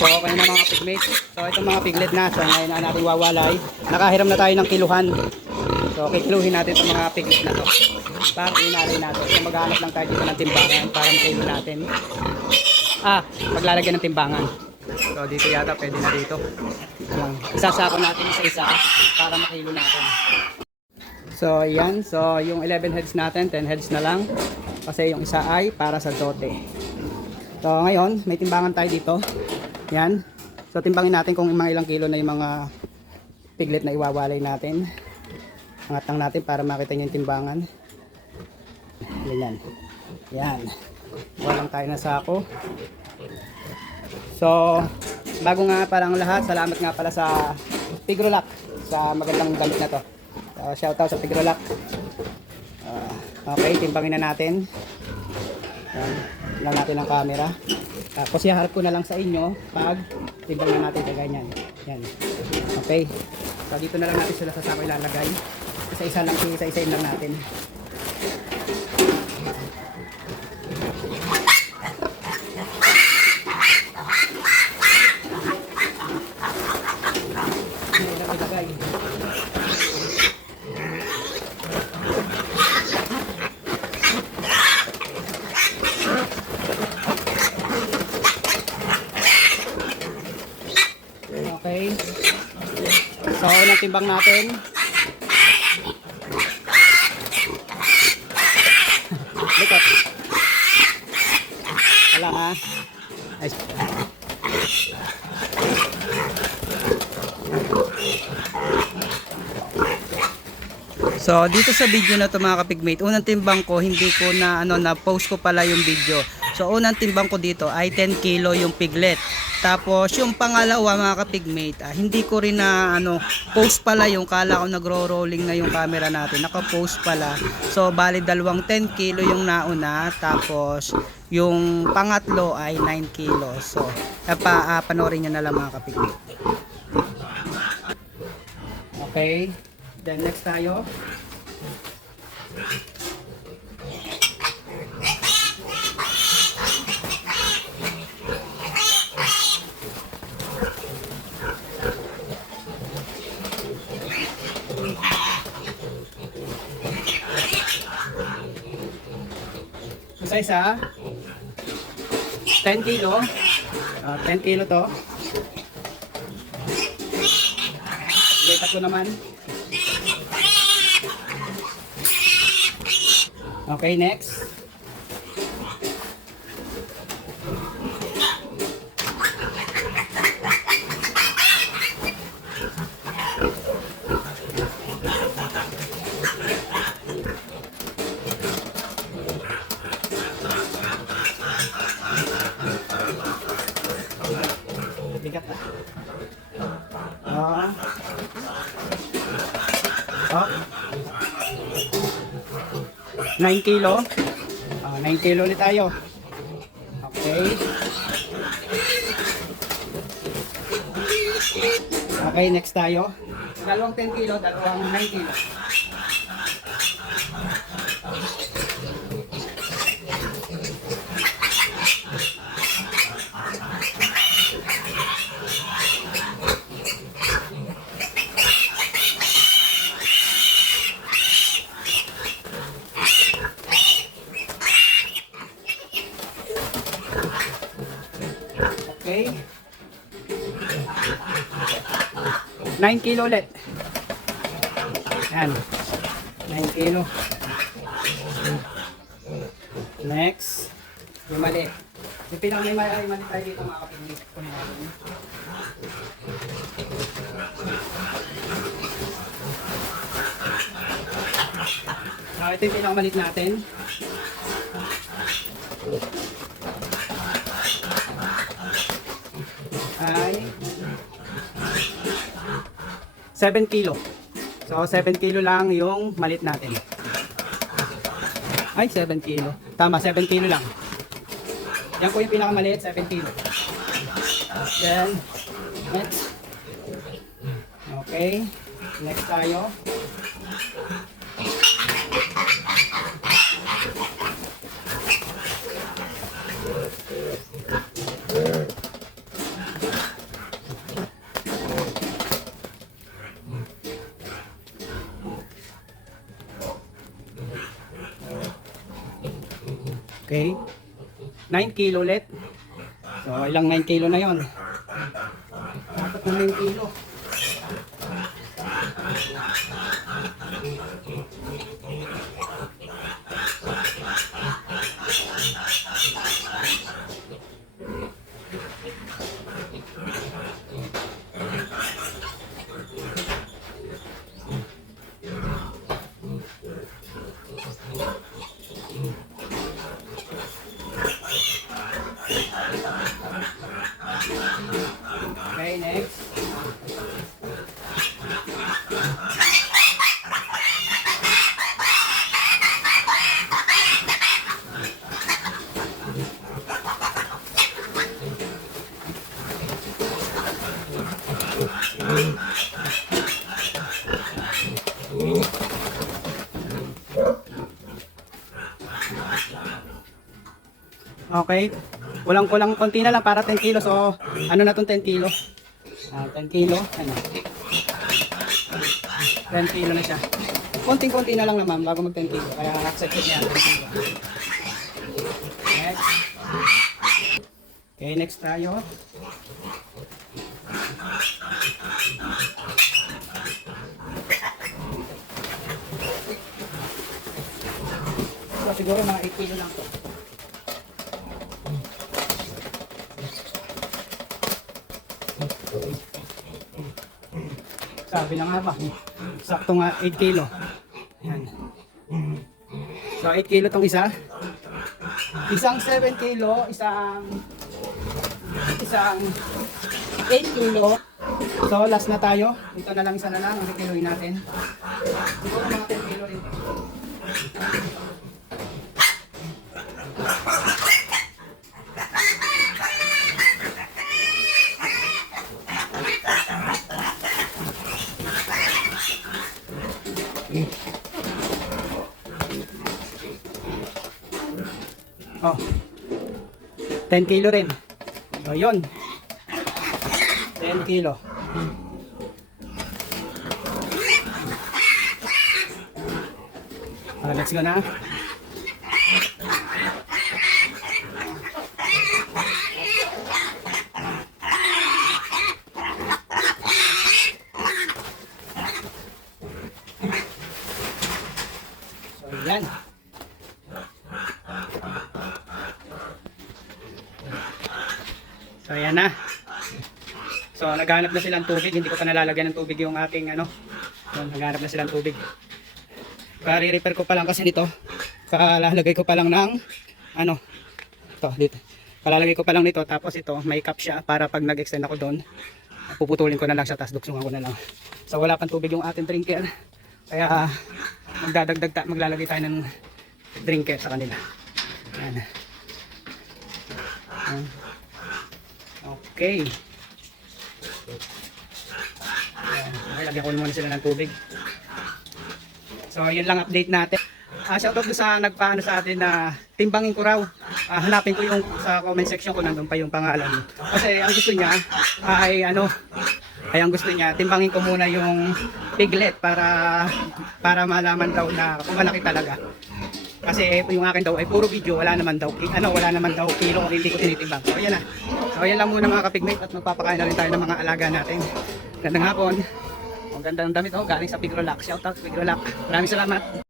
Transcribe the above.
So, okay na mga pigmate. So, itong mga piglet na. So, ngayon na natin wawalay. Nakahiram na tayo ng kiluhan. So, kikiluhin natin itong mga piglet na to. Para inalay natin. So, maghanap lang tayo dito ng timbangan para makilo natin. Ah, maglalagyan ng timbangan. So, dito yata pwede na dito. Ayan. Isasako natin isa-isa para makilo natin. So, yan. So, yung 11 heads natin, 10 heads na lang. Kasi yung isa ay para sa dote. So, ngayon, may timbangan tayo dito. Yan. So, timbangin natin kung mga ilang kilo na yung mga piglet na iwawalay natin. Angat lang natin para makita nyo yung timbangan. Ganyan. Yan. Walang tayo na sako. So, bago nga parang lahat, salamat nga pala sa Pigrolac sa magandang damit na to. So, shoutout sa Pigrolac. Ah, okay, timbangin na natin. Yan. Lang natin ang camera. Tapos iharap ko na lang sa inyo pag timbang na natin kagaya ganyan. Yan. Okay. So dito na lang natin sila sa sako ilalagay. Isa-isa lang, isa-isain lang natin. So, unang timbang natin. Likot. Wala. Nice. So, dito sa video na to mga kapigmate, unang timbang ko, hindi ko na, ano, na post ko pala yung video. So, unang timbang ko dito ay 10 kilo yung piglet. Tapos, yung pangalawa mga kapigmate, ah, hindi ko rin na, ano, post pala yung kala ko nagro-rolling na yung camera natin. Naka-post pala. So, bali dalawang 10 kilo yung nauna. Tapos, yung pangatlo ay 9 kilo. So, pa, uh, panoorin nyo na lang mga kapigmate. Okay. Then next tayo. Isa isa. 10 kilo. Ah, 10 kilo to. Okay, tatlo naman. Okay, next. Bigat na. Ah. Oh. 9 kilo. Ah, 9 kilo ulit tayo. Okay. Okay, next tayo. Dalawang 10 kilo, dalawang 9 kilo. Okay. 9 kilo ulit. Yan. 9 kilo. Next. Yung mali. Yung pinaka may mali, tayo dito mga kapatid. Ah, ito yung pinakamalit natin. Ay 7 kilo. So 7 kilo lang yung malit natin. Ay 7 kilo. Tama, 7 kilo lang. Yan po yung pinakamaliit, 7 kilo. Then, next. Okay. Next tayo. Okay. 9 kilo ulit. So, ilang 9 kilo na yon? Dapat na 9 kilo. Okay, next. Okay. Kulang-kulang konti na lang para 10 kilo. So, ano na tong 10 kilo? Ah, 10 kilo. Ano? 10 kilo na siya. Konting-konti na lang naman bago mag 10 kilo. Kaya accept niya. 10 kilo. Next. Okay, next tayo. Siguro mga 8 kilo lang to. Sabi na nga ba, sakto nga 8 kilo. Yan. So 8 kilo tong isa. Isang 7 kilo, isang isang 8 kilo. So last na tayo. Ito na lang isa na lang ang kikiluin natin. Siguro mga 10 kilo rin. Oh. 10 kilo rin. So, yun. 10 kilo. Ah, let's go na. So, yan. So ayan na. So naghanap na silang tubig, hindi ko pa nalalagyan ng tubig yung ating ano. So, naghanap na silang tubig. Kari-repair ko pa lang kasi dito. Kalalagay ko pa lang ng ano. To dito. Kalalagay ko pa lang nito tapos ito may cap siya para pag nag-extend ako doon puputulin ko na lang siya tapos duksungan ko na lang. So wala pang tubig yung ating drinker. Kaya ah, magdadagdag ta maglalagay tayo ng drinker sa kanila. Ayan. Ayan. Okay. Ayan. Lagyan ko muna sila ng tubig. So, yun lang update natin. Ah, shoutout doon sa nagpaano sa atin na timbangin ko raw. Ah, hanapin ko yung sa comment section ko nandun pa yung pangalan. Kasi ang gusto niya ay ano, ay ang gusto niya timbangin ko muna yung piglet para para malaman daw na kung malaki talaga. Kasi yung akin daw ay puro video, wala naman daw, ano, wala naman daw kilo kung hindi ko tinitimbang. So, ayan na. So, ayan lang muna mga kapigmate at magpapakain na rin tayo ng mga alaga natin. Gandang hapon. Ang ganda ng damit, oh, galing sa Pigrolac. Shout out Pigrolac. Maraming salamat.